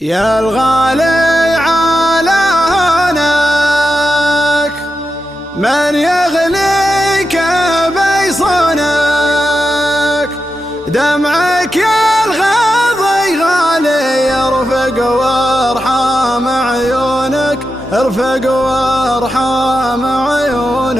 يا الغالي على هناك من يغليك بيصونك، دمعك يا الغاضي غالي ارفق وارحم عيونك، ارفق وارحم عيونك.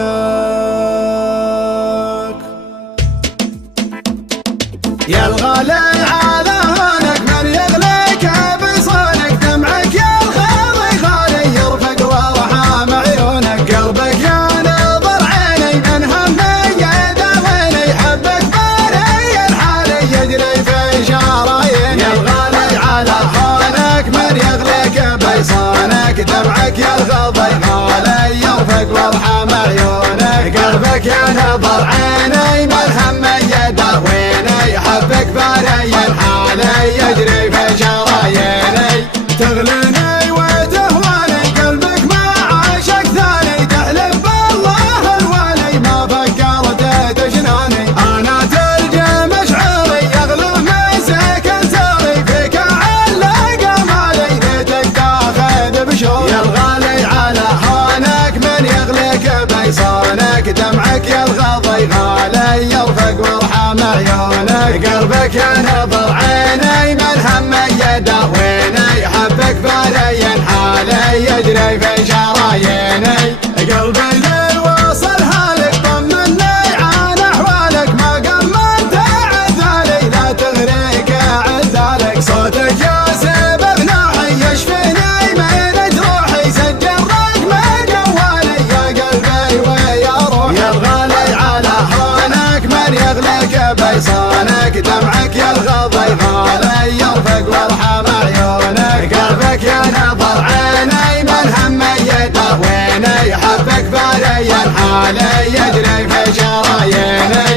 يا الغالي على هناك من يغليك بيصونك، دمعك يا الغاضي غالي يرفق وارحم عيونك، قلبك يا نظر عيني من همي يداويني، حبك باري الحالي يجري في شراييني. يا الغالي على هناك من يغليك بيصونك، دمعك يا الغاضي غالي يرفق وارحم عيونك، قلبك يا نظر عيني من همي يداويني، حبك باري الحالي يجري في شراييني. تغليني وتهواني قلبك ما عاشق ثاني، تحلف بالله الوالي ما فكرت تجناني. انا تلقى مشعري يغلى مسك انساري، فيك علق مالي ليتك تاخذ بشوري. يا الغالي على هونك من يغليك بيصونك، دمعك يا الغاضي غالي يرفق وارحم عيونك، قلبك يا نظر عيني من همي يداويني، حبك باري حالي يجري في شراييني. قلبي ذي وصل هالك طمني عن احوالك، ما قمنت عذالي لا تغريك عذالك، صوتك يا سبب نوحي يشفيني من جروحي، سجل رقم جوالي يا قلبي ويا روحي. يا الغالي على هونك من يغليك بيصونك، دمعك يا الغاضي غالي يرفق وارحم عيونك، قلبك يا نظر عيني من همي يداويني، حبك باري الحالي يجري في شراييني.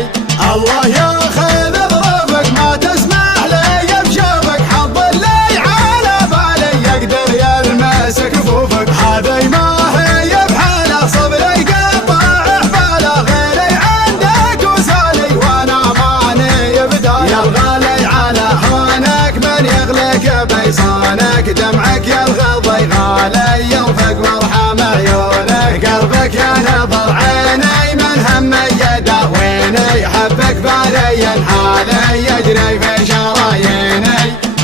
الله ياخذ ظروفك ما تسمح لي بشوفك، حظ اللي على بالي يقدر يلمس كفوفك، هذي ما هي بحاله صبري يقطع حباله، غيري عندك وسالي وانا ماني بدالي. يا الغالي على هونك من يغليك بيصونك، دمعك يا الغاضي غالي يرفق وارحم عيونك، قلبك يا نظر عيني من همي يداويني، حبك باري الحالي يجري في شراييني.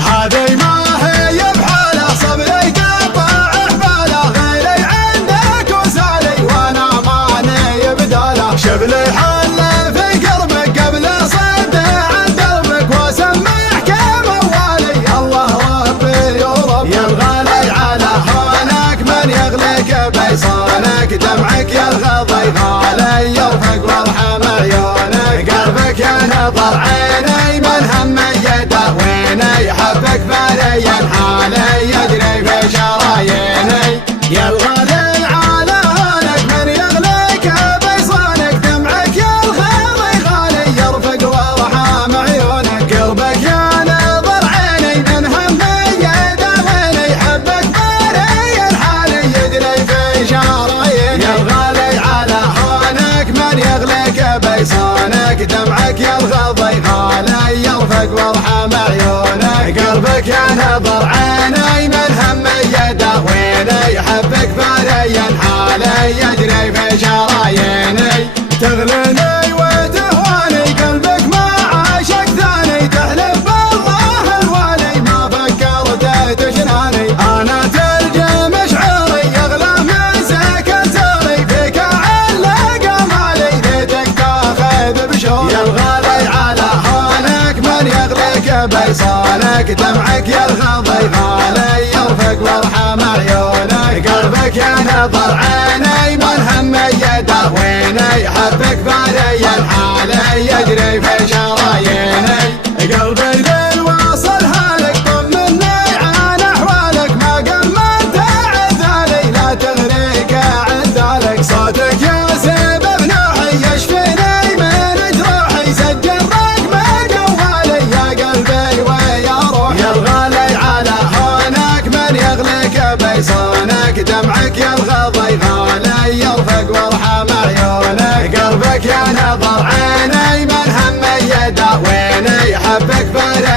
هذي ما هي بحاله صبري يقطع حباله، غيري عندك وسالي وانا ماني بداله. شبلي حل في قربك قبل صد عن دربك، واسمعك موالي الله ربي ورب. يا الغالي على هونك من يغليك بيصونك، دمعك يا الغاضي غالي يرفق وارحم عيونك، قلبك يا نظر عيني من همي يداويني، حبك باري الحالي يجري في شراييني. يا الغالي على هونك من يغليك بيصونك، دمعك يا الغاضي غالي يرفق وارحم عيونك، قلبك يا نظر عيني من همي يداويني، حبك باري الحالي يجري في شراييني. يا الغالي على هونك من يغليك بيصونك، دمعك يا الغاضي غالي يرفق وارحم عيونك، قلبك يا نظر عيني من همي يداويني، حبك باري الحالي يجري في شراييني. تغليني وتهواني قلبك ما عاشق ثاني، تحلف بالله الوالي ما فكرت تجناني. انا تلقى مشعري يغلى مسك انساري، فيك علق مالي ليتك تاخذ بشوري. يا الغالي على هونك من يغليك بيصونك، دمعك يا الغاضي غالي يرفق وارحم عيونك، قلبك يا نظر عيني من همي يداويني، حبك باري الحالي يجري في شراييني. قلبي ذي وصل هالك طمني عن احوالك، ما قمنت عذالي لا تغريك عذالك، صوتك يا سبب نوحي يشفيني من جروحي، سجل رقم جوالي يا قلبي ويا روحي. يا الغالي على هونك من يغليك بيصونك، دمعك يا الغاضي غالي يرفق وارحم عيونك، قلبك يا نظر عيني من همي يداويني، حبك باري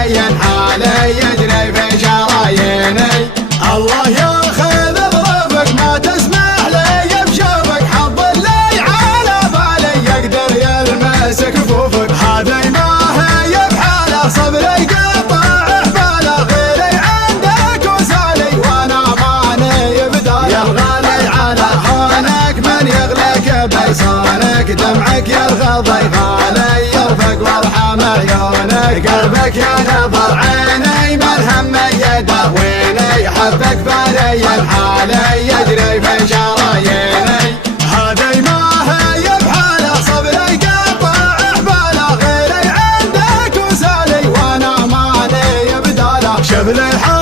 دمعك يرغض غالي يرفق وارحم عيونك قلبك يا نظر عيني ملهم يداويني حبك بالي الحالي يجري في شراييني هذي ما هي بحاله صبري قطع حباله غيري عندك وسالي وانا مالي بداله شبل الحال